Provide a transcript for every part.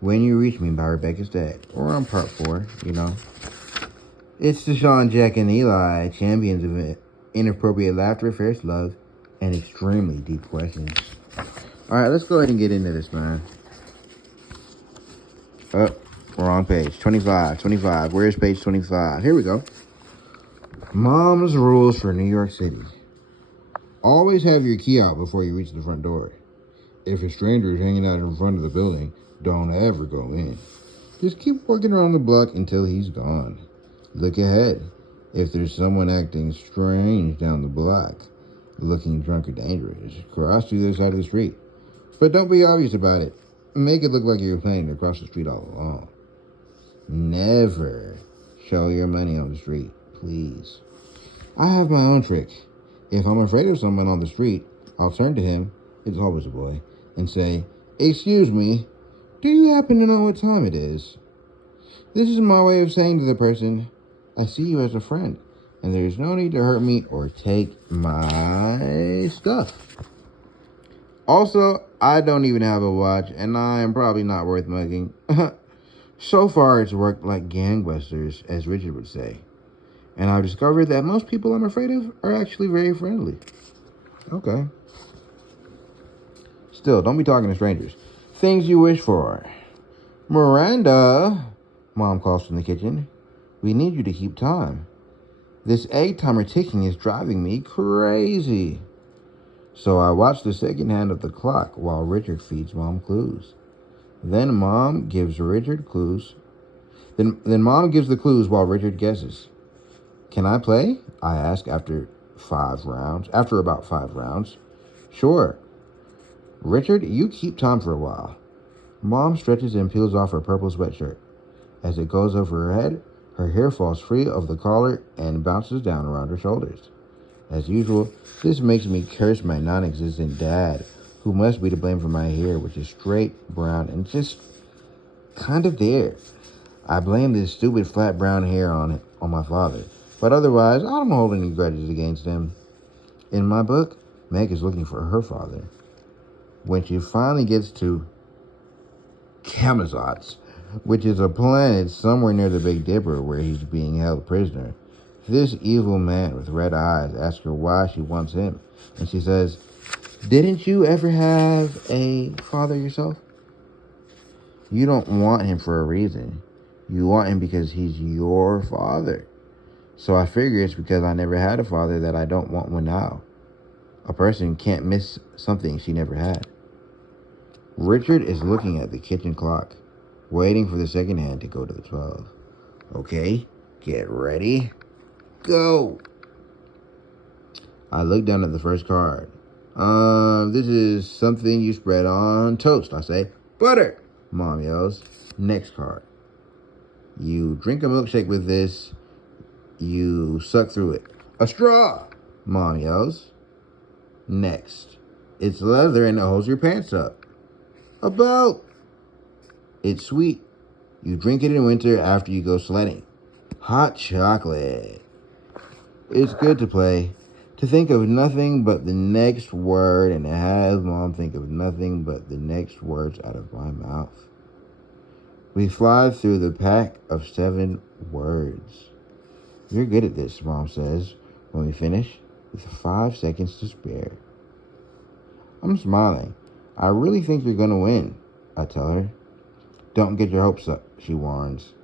When You Reach Me by Rebecca Stack. We're on part 4, you know. It's Deshaun, Jack, and Eli, champions of inappropriate laughter, fierce love, and extremely deep questions. Alright, let's go ahead and get into this, man. Oh, wrong page. 25. Where's page 25? Here we go. Mom's rules for New York City. Always have your key out before you reach the front door. If a stranger is hanging out in front of the building, don't ever go in. Just keep walking around the block until he's gone. Look ahead. If there's someone acting strange down the block, looking drunk or dangerous, cross to the other side of the street. But don't be obvious about it. Make it look like you're planning to cross the street all along. Never show your money on the street, please. I have my own trick. If I'm afraid of someone on the street, I'll turn to him, it's always a boy, and say, "Excuse me, do you happen to know what time it is?" This is my way of saying to the person, I see you as a friend, and there's no need to hurt me or take my stuff. Also, I don't even have a watch, and I am probably not worth mugging. So far, it's worked like gangbusters, as Richard would say. And I've discovered that most people I'm afraid of are actually very friendly. Okay. Still, don't be talking to strangers. Things you wish for. Miranda, Mom calls from the kitchen. We need you to keep time. This egg timer ticking is driving me crazy. So I watch the second hand of the clock while Richard feeds Mom clues. Then Mom gives Richard clues. Then Mom gives the clues while Richard guesses. Can I play? I ask after about 5 rounds. Sure. Richard, you keep time for a while. Mom stretches and peels off her purple sweatshirt. As it goes over her head, her hair falls free of the collar and bounces down around her shoulders. As usual, this makes me curse my non-existent dad, who must be to blame for my hair, which is straight, brown, and just kind of there. I blame this stupid flat brown hair on my father, but otherwise, I don't hold any grudges against him. In my book, Meg is looking for her father. When she finally gets to Camazotz, which is a planet somewhere near the Big Dipper where he's being held prisoner, this evil man with red eyes asks her why she wants him, and she says, "Didn't you ever have a father yourself? You don't want him for a reason. You want him because he's your father. So I figure it's because I never had a father that I don't want one now. A person can't miss something she never had." Richard is looking at the kitchen clock, waiting for the second hand to go to the 12. Okay, get ready. Go! I look down at the first card. This is something you spread on toast, I say. Butter! Mom yells. Next card. You drink a milkshake with this. You suck through it. A straw! Mom yells. Next. It's leather and it holds your pants up. A belt! It's sweet. You drink it in winter after you go sledding. Hot chocolate. It's good to play. To think of nothing but the next word and to have Mom think of nothing but the next words out of my mouth. We fly through the pack of 7 words. You're good at this, Mom says when we finish, with 5 seconds to spare. I'm smiling. I really think you're going to win, I tell her. Don't get your hopes up, she warns.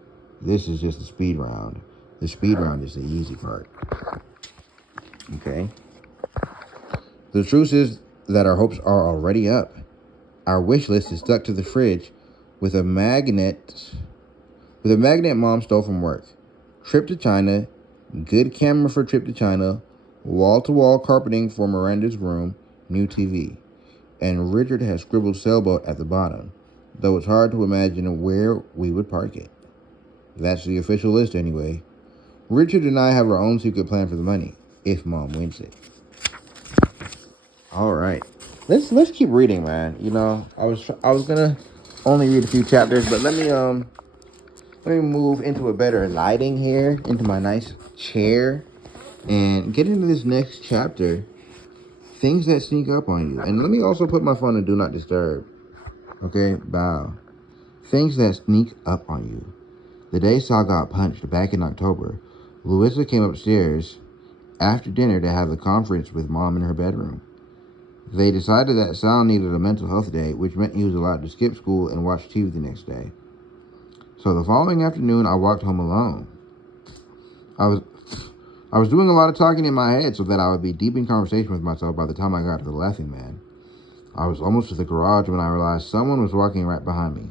This is just a speed round. The speed round is the easy part. Okay? The truth is that our hopes are already up. Our wish list is stuck to the fridge with a magnet Mom stole from work. Trip to China, good camera for trip to China, wall-to-wall carpeting for Miranda's room, new TV. And Richard has scribbled sailboat at the bottom, though it's hard to imagine where we would park it. That's the official list anyway. Richard and I have our own secret plan for the money, if Mom wins it. All right. Let's keep reading, man. You know, I was gonna only read a few chapters, but let me move into a better lighting here, into my nice chair, and get into this next chapter. Things that sneak up on you. And let me also put my phone in Do Not Disturb. Okay, bow. Things that sneak up on you. The day Sal got punched back in October, Louisa came upstairs after dinner to have a conference with Mom in her bedroom. They decided that Sal needed a mental health day, which meant he was allowed to skip school and watch TV the next day. So the following afternoon, I walked home alone. I was doing a lot of talking in my head so that I would be deep in conversation with myself by the time I got to the Laughing Man. I was almost to the garage when I realized someone was walking right behind me.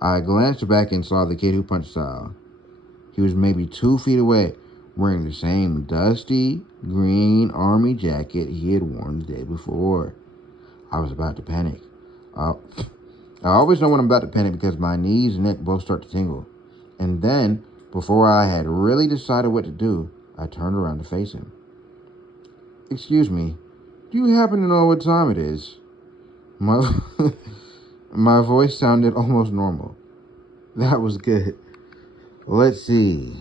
I glanced back and saw the kid who punched Sal. He was maybe 2 feet away, wearing the same dusty green army jacket he had worn the day before. I was about to panic. I always know when I'm about to panic because my knees and neck both start to tingle. And then, before I had really decided what to do, I turned around to face him. "Excuse me, do you happen to know what time it is?" My voice sounded almost normal. That was good. Let's see.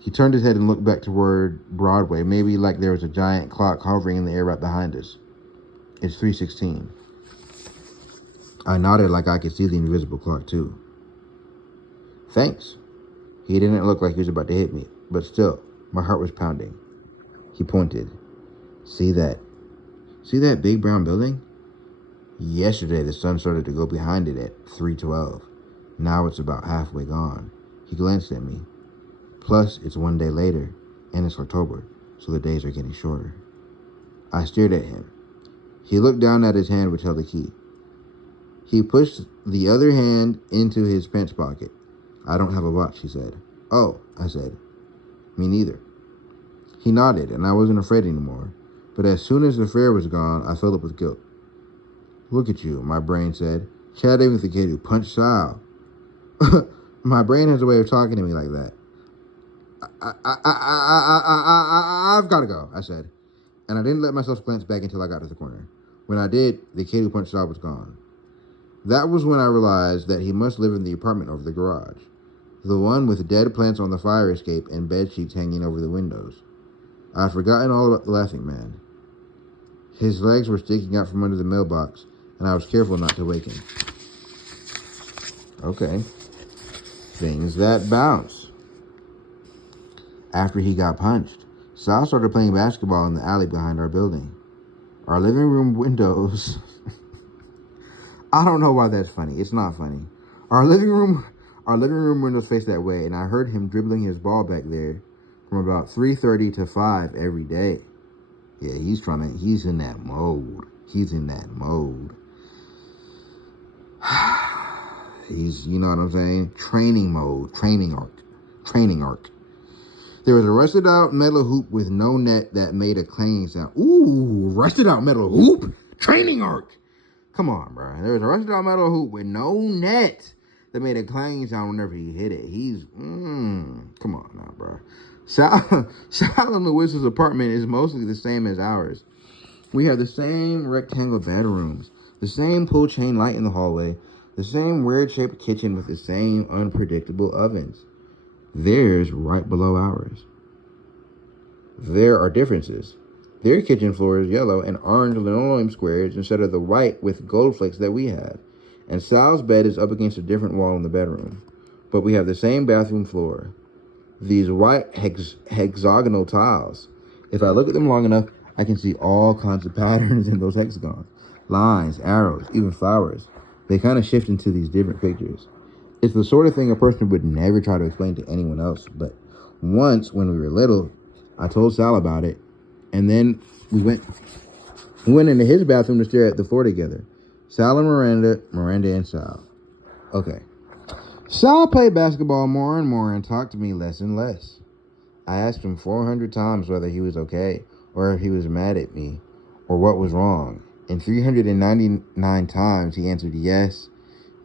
He turned his head and looked back toward Broadway, maybe like there was a giant clock hovering in the air right behind us. "It's 3:16. I nodded like I could see the invisible clock too. "Thanks." He didn't look like he was about to hit me, but still, my heart was pounding. He pointed. See that big brown building? Yesterday the sun started to go behind it at 3:12. Now it's about halfway gone." He glanced at me. "Plus, it's 1 day later, and it's October, so the days are getting shorter." I stared at him. He looked down at his hand which held the key. He pushed the other hand into his pants pocket. "I don't have a watch," he said. "Oh," I said. "Me neither." He nodded, and I wasn't afraid anymore. But as soon as the fear was gone, I filled up with guilt. "Look at you," my brain said, "chatting with the kid who punched Sal." My brain has a way of talking to me like that. I've got to go," I said. And I didn't let myself glance back until I got to the corner. When I did, the kid who punched Sal was gone. That was when I realized that he must live in the apartment over the garage. The one with dead plants on the fire escape and bed sheets hanging over the windows. I'd forgotten all about the Laughing Man. His legs were sticking out from under the mailbox, and I was careful not to wake him. Okay. Things that bounce. After he got punched, Sal started playing basketball in the alley behind our building. Our living room windows... I don't know why that's funny. It's not funny. Our living room windows face that way, and I heard him dribbling his ball back there from about 3:30 to 5 every day. Yeah, he's in that mode. He's in that mode. He's, you know what I'm saying? Training mode. Training arc. There was a rusted out metal hoop with no net that made a clanging sound. Ooh, rusted out metal hoop? Training arc. Come on, bro. There was a rusted out metal hoop with no net that made a clanging sound whenever he hit it. Come on now, bro. Sal and Louisa's apartment is mostly the same as ours. We have the same rectangle bedrooms, the same pull chain light in the hallway, the same weird-shaped kitchen with the same unpredictable ovens. Theirs right below ours. There are differences. Their kitchen floor is yellow and orange linoleum squares instead of the white with gold flakes that we have. And Sal's bed is up against a different wall in the bedroom. But we have the same bathroom floor. These white hexagonal tiles. If I look at them long enough, I can see all kinds of patterns in those hexagons. Lines, arrows, even flowers. They kind of shift into these different pictures. It's the sort of thing a person would never try to explain to anyone else. But once, when we were little, I told Sal about it. And then we went into his bathroom to stare at the floor together. Sal and Miranda and Sal. Okay. Sal played basketball more and more and talked to me less and less. I asked him 400 times whether he was okay, or if he was mad at me, or what was wrong. And 399 times he answered yes,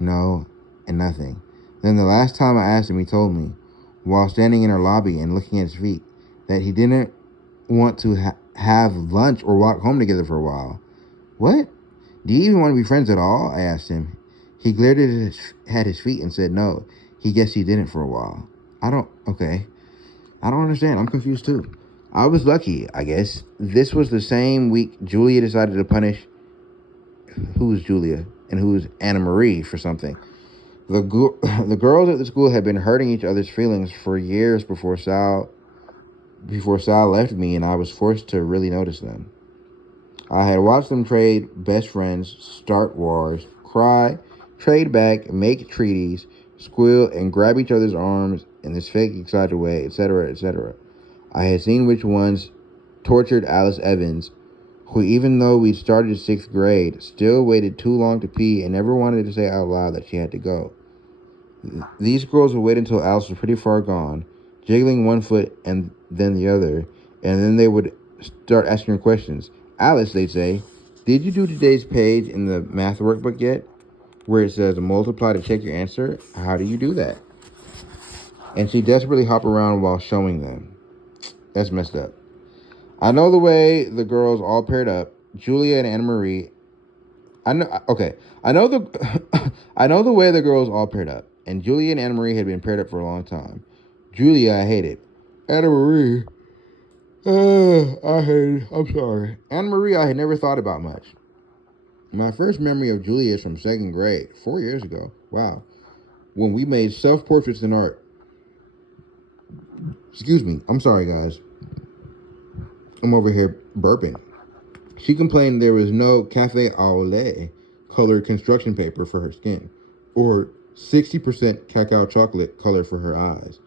no, and nothing. Then the last time I asked him, he told me, while standing in our lobby and looking at his feet, that he didn't want to have lunch or walk home together for a while. What? Do you even want to be friends at all? I asked him. He glared at his feet and said no. He guessed he didn't for a while. I don't understand. I'm confused too. I was lucky, I guess. This was the same week Julia decided to punish... Who was Julia? And who was Anna Marie for something. The girls at the school had been hurting each other's feelings for years before Sal left me, and I was forced to really notice them. I had watched them trade best friends, start wars, cry, trade back, make treaties, squeal, and grab each other's arms in this fake, excited way, etc., etc. I had seen which ones tortured Alice Evans, who, even though we started 6th grade, still waited too long to pee and never wanted to say out loud that she had to go. These girls would wait until Alice was pretty far gone, jiggling one foot and then the other, and then they would start asking her questions. Alice, they'd say, did you do today's page in the math workbook yet? Where it says multiply to check your answer? How do you do that? And she desperately hop around while showing them. That's messed up. I know the way the girls all paired up, Julia and Anna Marie. I know the I know the way the girls all paired up, and Julia and Anna Marie had been paired up for a long time. Julia, I hated. Anna Marie, I hated. I'm sorry. Anna Marie, I had never thought about much. My first memory of Julia is from 2nd grade, 4 years ago. Wow, when we made self-portraits in art. Excuse me. I'm sorry, guys. I'm over here burping. She complained there was no cafe au lait colored construction paper for her skin, or 60% cacao chocolate color for her eyes.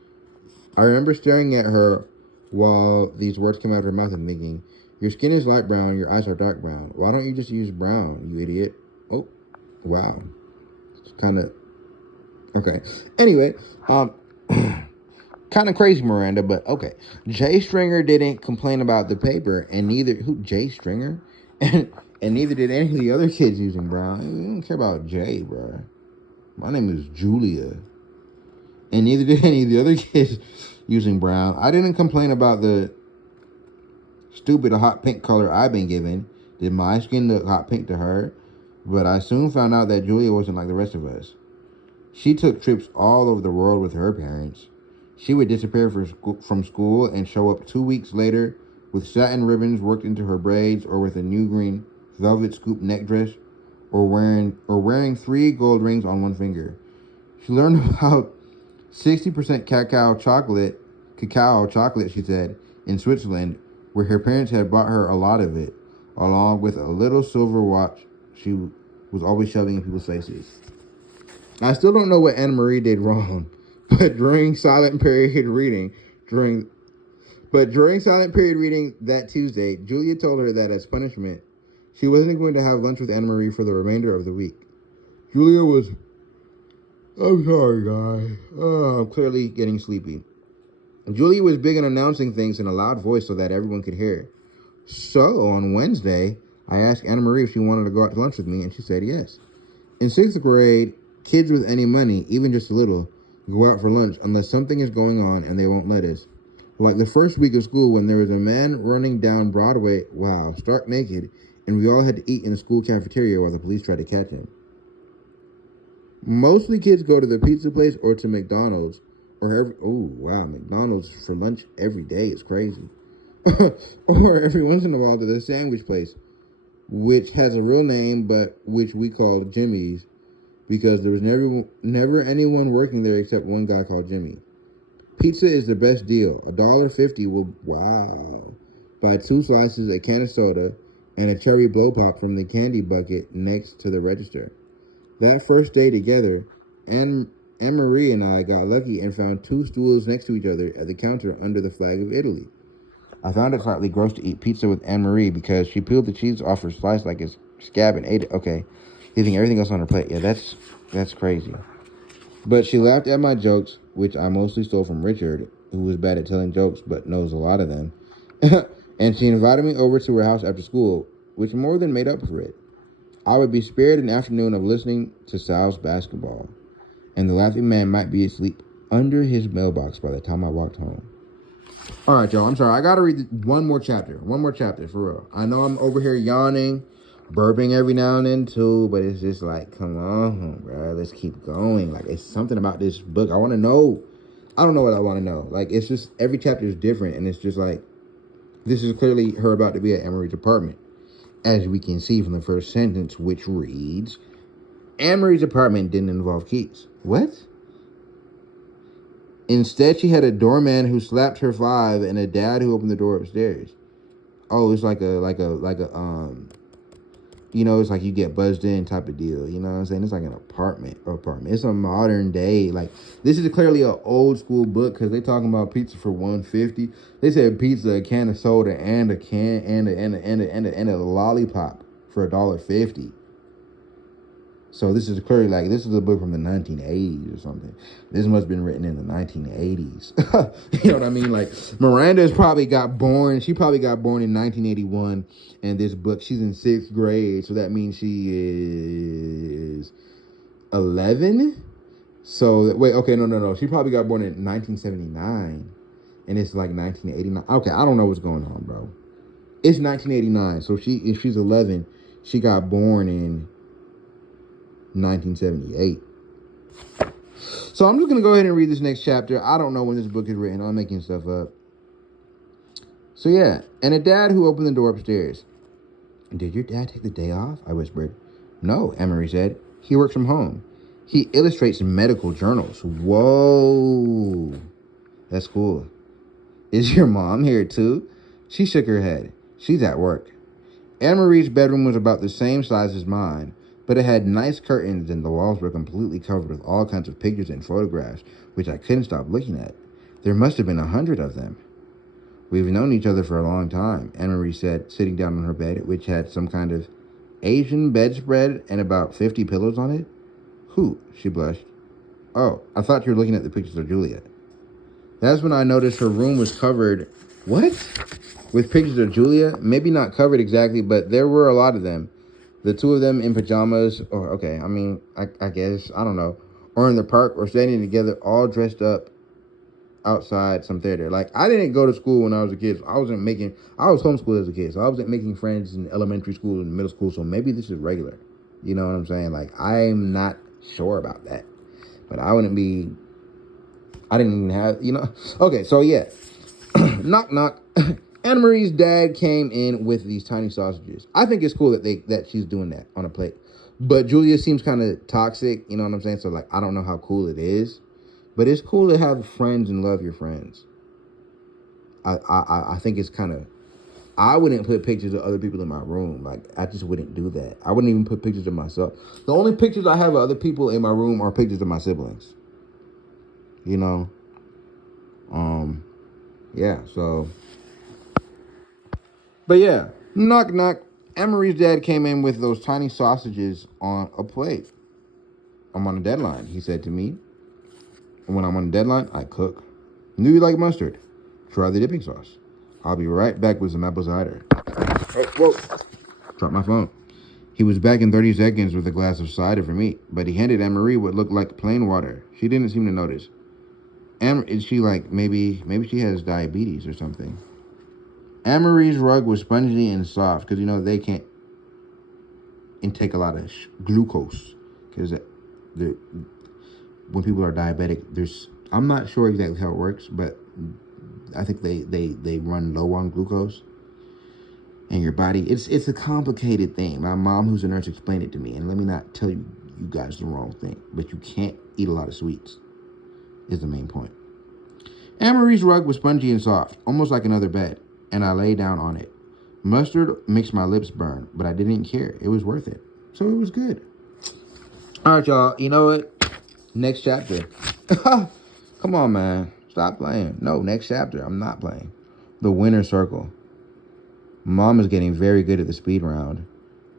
I remember staring at her while these words came out of her mouth and thinking, your skin is light brown, your eyes are dark brown. Why don't you just use brown, you idiot? Oh, wow. It's kind of... Okay. Anyway, kind of crazy, Miranda, but okay. Jay Stringer didn't complain about the paper, and neither... Who? Jay Stringer? And neither did any of the other kids using brown. We don't care about Jay, bro. My name is Julia. And neither did any of the other kids using brown. I didn't complain about the stupid hot pink color I've been given. Did my skin look hot pink to her? But I soon found out that Julia wasn't like the rest of us. She took trips all over the world with her parents. She would disappear from school and show up 2 weeks later with satin ribbons worked into her braids, or with a new green velvet scoop neck dress, or wearing 3 gold rings on one finger. She learned about 60% cacao chocolate, she said, in Switzerland, where her parents had bought her a lot of it, along with a little silver watch she was always shoving in people's faces. I still don't know what Anna Marie did wrong, but during silent period reading that Tuesday, Julia told her that as punishment, she wasn't going to have lunch with Anna Marie for the remainder of the week. Julia was... I'm sorry, guys. I'm clearly getting sleepy. Julia was big on announcing things in a loud voice so that everyone could hear. So, on Wednesday, I asked Anna Marie if she wanted to go out to lunch with me, and she said yes. In 6th grade, kids with any money, even just a little, go out for lunch unless something is going on and they won't let us. Like the first week of school when there was a man running down Broadway, stark naked, and we all had to eat in the school cafeteria while the police tried to catch him. Mostly kids go to the pizza place or to McDonald's, McDonald's for lunch every day is crazy. Or every once in a while to the sandwich place, which has a real name but which we call Jimmy's, because there was never anyone working there except one guy called Jimmy. Pizza is the best deal. $1.50 will buy 2 slices, a can of soda, and a cherry blow pop from the candy bucket next to the register. That first day together, Anne Marie and I got lucky and found 2 stools next to each other at the counter under the flag of Italy. I found it slightly gross to eat pizza with Anne Marie because she peeled the cheese off her slice like it's scab and ate it. Okay, leaving everything else on her plate. Yeah, that's crazy. But she laughed at my jokes, which I mostly stole from Richard, who was bad at telling jokes but knows a lot of them. And she invited me over to her house after school, which more than made up for it. I would be spared an afternoon of listening to Sal's basketball, and the laughing man might be asleep under his mailbox by the time I walked home. All right, y'all, I'm sorry. I got to read one more chapter, for real. I know I'm over here yawning, burping every now and then, too, but it's just like, come on, bro, let's keep going. Like, it's something about this book. I want to know. I don't know what I want to know. Like, it's just, every chapter is different, and it's just like, this is clearly her about to be at Anne Marie's apartment, as we can see from the first sentence, which reads, Anne Marie's apartment didn't involve keys. What? Instead, she had a doorman who slapped her 5 and a dad who opened the door upstairs. Oh, it's like a it's like you get buzzed in type of deal. You know what I'm saying? It's like an apartment. It's a modern day. Like, this is clearly an old school book because they talking about pizza for $1.50. They said pizza, a can of soda, and a can and a lollipop for $1.50. So this is clearly like, this is a book from the 1980s or something. This must have been written in the 1980s. You know what I mean? Like, Miranda's probably got born. She probably got born in 1981. And this book, she's in 6th grade. So that means she is 11. So, wait, okay, no. She probably got born in 1979. And it's like 1989. Okay, I don't know what's going on, bro. It's 1989. So if she's 11, she got born in 1978. So I'm just going to go ahead and read this next chapter. I don't know when this book is written. I'm making stuff up. So yeah, and a dad who opened the door upstairs. Did your dad take the day off? I whispered. No, Emery said. He works from home. He illustrates medical journals. Whoa. That's cool. Is your mom here too? She shook her head. She's at work. Anne-Marie's bedroom was about the same size as mine, but it had nice curtains and the walls were completely covered with all kinds of pictures and photographs, which I couldn't stop looking at. There must have been 100 of them. We've known each other for a long time, Anne-Marie said, sitting down on her bed, which had some kind of Asian bedspread and about 50 pillows on it. Who? She blushed. Oh, I thought you were looking at the pictures of Julia. That's when I noticed her room was covered. What? With pictures of Julia? Maybe not covered exactly, but there were a lot of them. The two of them in pajamas, or okay, I mean, I guess, I don't know, or in the park, or standing together, all dressed up outside some theater. Like, I didn't go to school when I was a kid. I was homeschooled as a kid, so I wasn't making friends in elementary school and middle school, so maybe this is regular. You know what I'm saying? Like, I'm not sure about that. But I didn't even have, Okay, so yeah. Knock, knock. Anne-Marie's dad came in with these tiny sausages. I think it's cool that she's doing that on a plate. But Julia seems kind of toxic, you know what I'm saying? So, like, I don't know how cool it is. But it's cool to have friends and love your friends. I think it's kind of... I wouldn't put pictures of other people in my room. Like, I just wouldn't do that. I wouldn't even put pictures of myself. The only pictures I have of other people in my room are pictures of my siblings. You know? Yeah, so... But yeah, knock, knock. Anne-Marie's dad came in with those tiny sausages on a plate. I'm on a deadline, he said to me. And when I'm on a deadline, I cook. Knew you like mustard. Try the dipping sauce. I'll be right back with some apple cider. Oh, whoa. Dropped my phone. He was back in 30 seconds with a glass of cider for me, but he handed Anne-Marie what looked like plain water. She didn't seem to notice. Is she like, maybe she has diabetes or something. Anne-Marie's rug was spongy and soft because, they can't intake a lot of glucose because when people are diabetic, I'm not sure exactly how it works, but I think they run low on glucose in your body. It's a complicated thing. My mom, who's a nurse, explained it to me, and let me not tell you guys the wrong thing, but you can't eat a lot of sweets is the main point. Anne-Marie's rug was spongy and soft, almost like another bed, and I lay down on it. Mustard makes my lips burn, but I didn't care. It was worth it. So it was good. All right, y'all. You know what? Next chapter. Come on, man. Stop playing. No, next chapter. I'm not playing. The winner circle. Mom is getting very good at the speed round.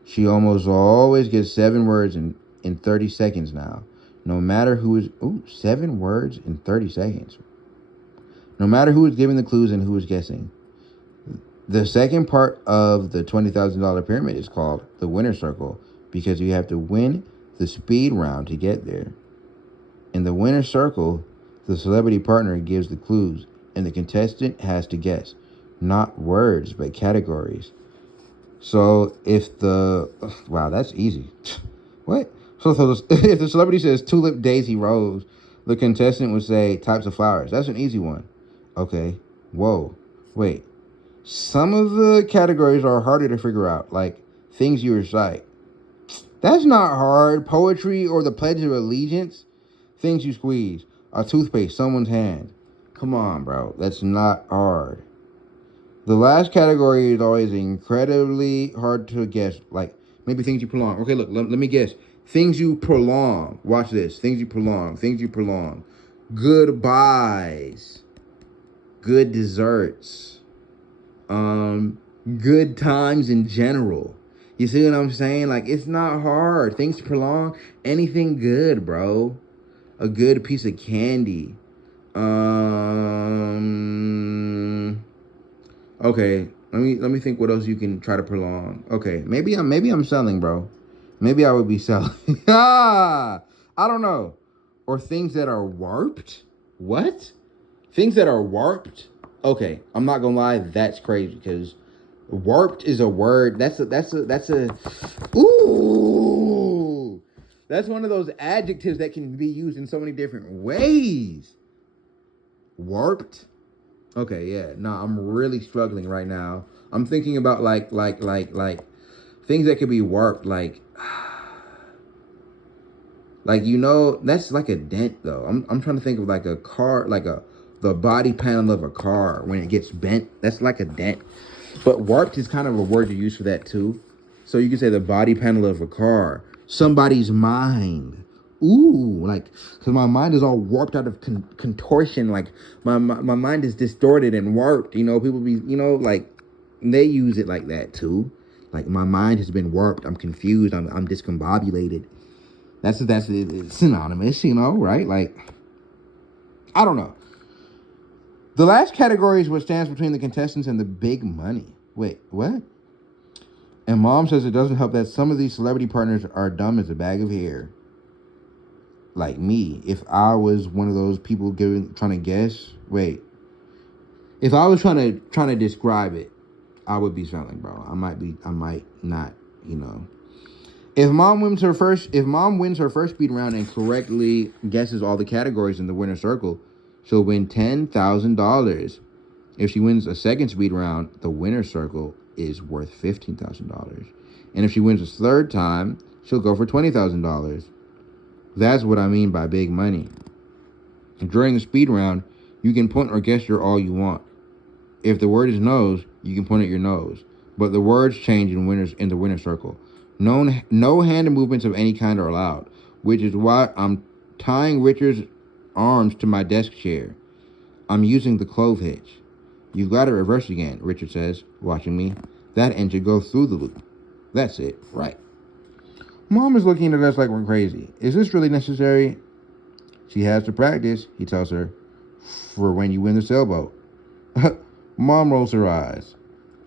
She almost always gets 7 words in 30 seconds now. No matter who is... 7 words in 30 seconds. No matter who is giving the clues and who is guessing. The second part of the $20,000 pyramid is called the winner circle because you have to win the speed round to get there. In the winner circle, the celebrity partner gives the clues and the contestant has to guess. Not words, but categories. So if the... Wow, that's easy. What? So if the celebrity says tulip, daisy, rose, the contestant would say types of flowers. That's an easy one. Okay. Whoa. Wait. Some of the categories are harder to figure out, like things you recite. That's not hard. Poetry or the Pledge of Allegiance? Things you squeeze. A toothpaste, someone's hand. Come on, bro. That's not hard. The last category is always incredibly hard to guess. Like, maybe things you prolong. Okay, look, let me guess. Things you prolong. Watch this. Things you prolong. Things you prolong. Goodbyes. Good desserts. Good times in general. You see what I'm saying? Like, it's not hard. Things prolong. Anything good, bro. A good piece of candy. Okay, let me think what else you can try to prolong. Okay, maybe I'm selling, bro. Maybe I would be selling. I don't know. Or things that are warped? What? Things that are warped? Okay, I'm not gonna lie, that's crazy because warped is a word. That's a ooh. That's one of those adjectives that can be used in so many different ways. Warped? Okay, yeah. No, I'm really struggling right now. I'm thinking about like things that could be warped, like that's like a dent though. I'm trying to think of like a car, like the body panel of a car when it gets bent. That's like a dent. But warped is kind of a word you use for that too. So you can say the body panel of a car, somebody's mind. Ooh, like, because my mind is all warped out of contortion. Like, my mind is distorted and warped. You know, people be, like, they use it like that too. Like, my mind has been warped. I'm confused. I'm discombobulated. That's it's synonymous, right? Like, I don't know. The last category is what stands between the contestants and the big money. Wait, what? And mom says it doesn't help that some of these celebrity partners are dumb as a bag of hair. Like me, if I was one of those people trying to guess, if I was trying to describe it, I would be selling, bro. I might not, If mom wins her first speed round and correctly guesses all the categories in the winner's circle, she'll win $10,000. If she wins a second speed round, the winner's circle is worth $15,000. And if she wins a third time, she'll go for $20,000. That's what I mean by big money. During the speed round, you can point or gesture all you want. If the word is nose, you can point at your nose. But the words change in the winner's circle. No hand movements of any kind are allowed, which is why I'm tying Richard's arms to my desk chair. I'm using the clove hitch. You've got to reverse again, Richard says, watching me. That end should go through the loop. That's it, right. Mom is looking at us like we're crazy. Is this really necessary? She has to practice, he tells her, for when you win the sailboat. Mom rolls her eyes.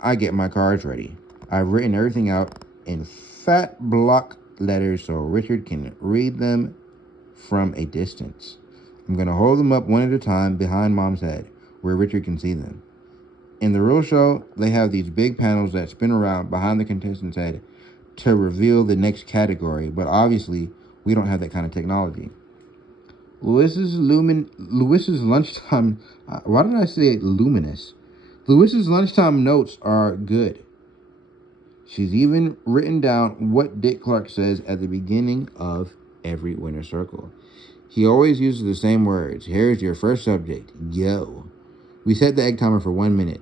I get my cards ready. I've written everything out in fat block letters so Richard can read them from a distance. I'm going to hold them up one at a time behind Mom's head, where Richard can see them. In the real show, they have these big panels that spin around behind the contestant's head to reveal the next category, but obviously we don't have that kind of technology. Lewis's lunchtime. Why did I say luminous? Lewis's lunchtime notes are good. She's even written down what Dick Clark says at the beginning of every winner circle. He always uses the same words. Here's your first subject. Go. We set the egg timer for 1 minute.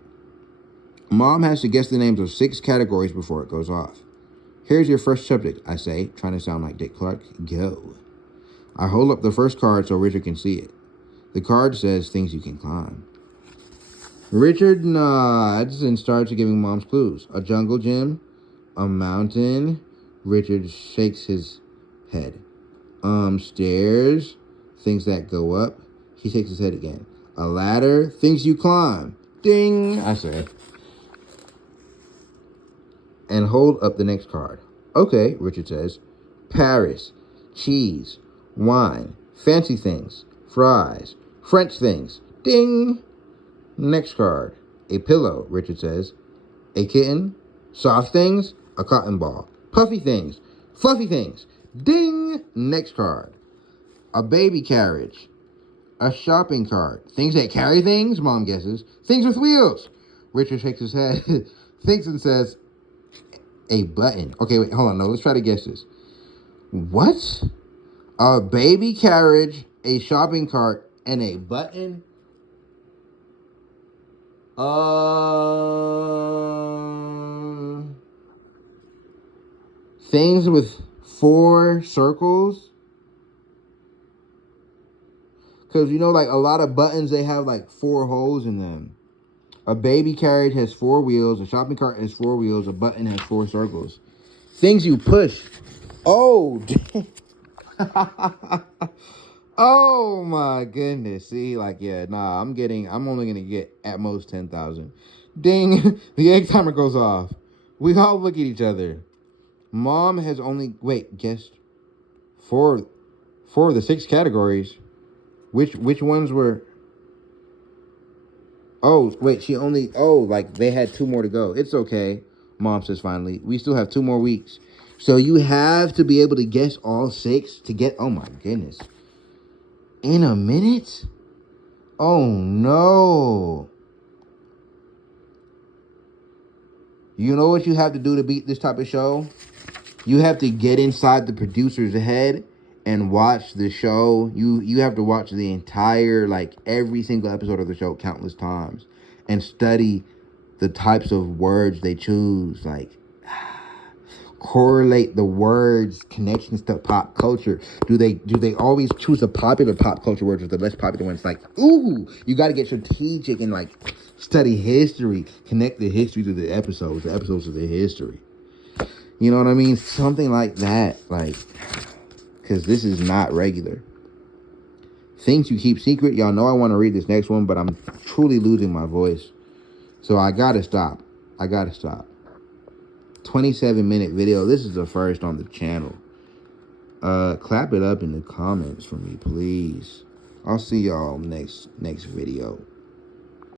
Mom has to guess the names of 6 categories before it goes off. Here's your first subject, I say, trying to sound like Dick Clark. Go. I hold up the first card so Richard can see it. The card says things you can climb. Richard nods and starts giving Mom's clues. A jungle gym, a mountain. Richard shakes his head. Stairs, things that go up. He shakes his head again. A ladder, things you climb. Ding, I say. And hold up the next card. Okay, Richard says. Paris, cheese, wine, fancy things, fries, French things. Ding. Next card. A pillow, Richard says. A kitten, soft things, a cotton ball. Puffy things, fluffy things. Ding. Next card. A baby carriage. A shopping cart. Things that carry things, Mom guesses. Things with wheels. Richard shakes his head, thinks and says, a button. Okay, wait, hold on. No, let's try to guess this. What? A baby carriage, a shopping cart, and a button? Things with 4 circles? Because you know, like a lot of buttons, they have like 4 holes in them. A baby carriage has 4 wheels. A shopping cart has 4 wheels. A button has 4 circles. Things you push. Oh, oh my goodness. See, like, yeah, nah, I'm only going to get at most 10,000. Ding, the egg timer goes off. We all look at each other. Mom has only, guessed 4 of the 6 categories. Which ones were? Oh, wait, like they had 2 more to go. It's okay, Mom says finally. We still have 2 more weeks. So you have to be able to guess all 6 to get, oh my goodness. In a minute? Oh no. You know what you have to do to beat this type of show? You have to get inside the producer's head and watch the show. You have to watch the entire, like every single episode of the show countless times and study the types of words they choose, like correlate the words connections to pop culture. Do they always choose the popular pop culture words or the less popular ones? Like, ooh, you got to get strategic and like study history, connect the history to the episodes of the history. You know what I mean? Something like that, like, because this is not regular. Things you keep secret. Y'all know I want to read this next one, but I'm truly losing my voice. So I gotta stop. 27-minute video. This is the first on the channel. Clap it up in the comments for me, please. I'll see y'all next video.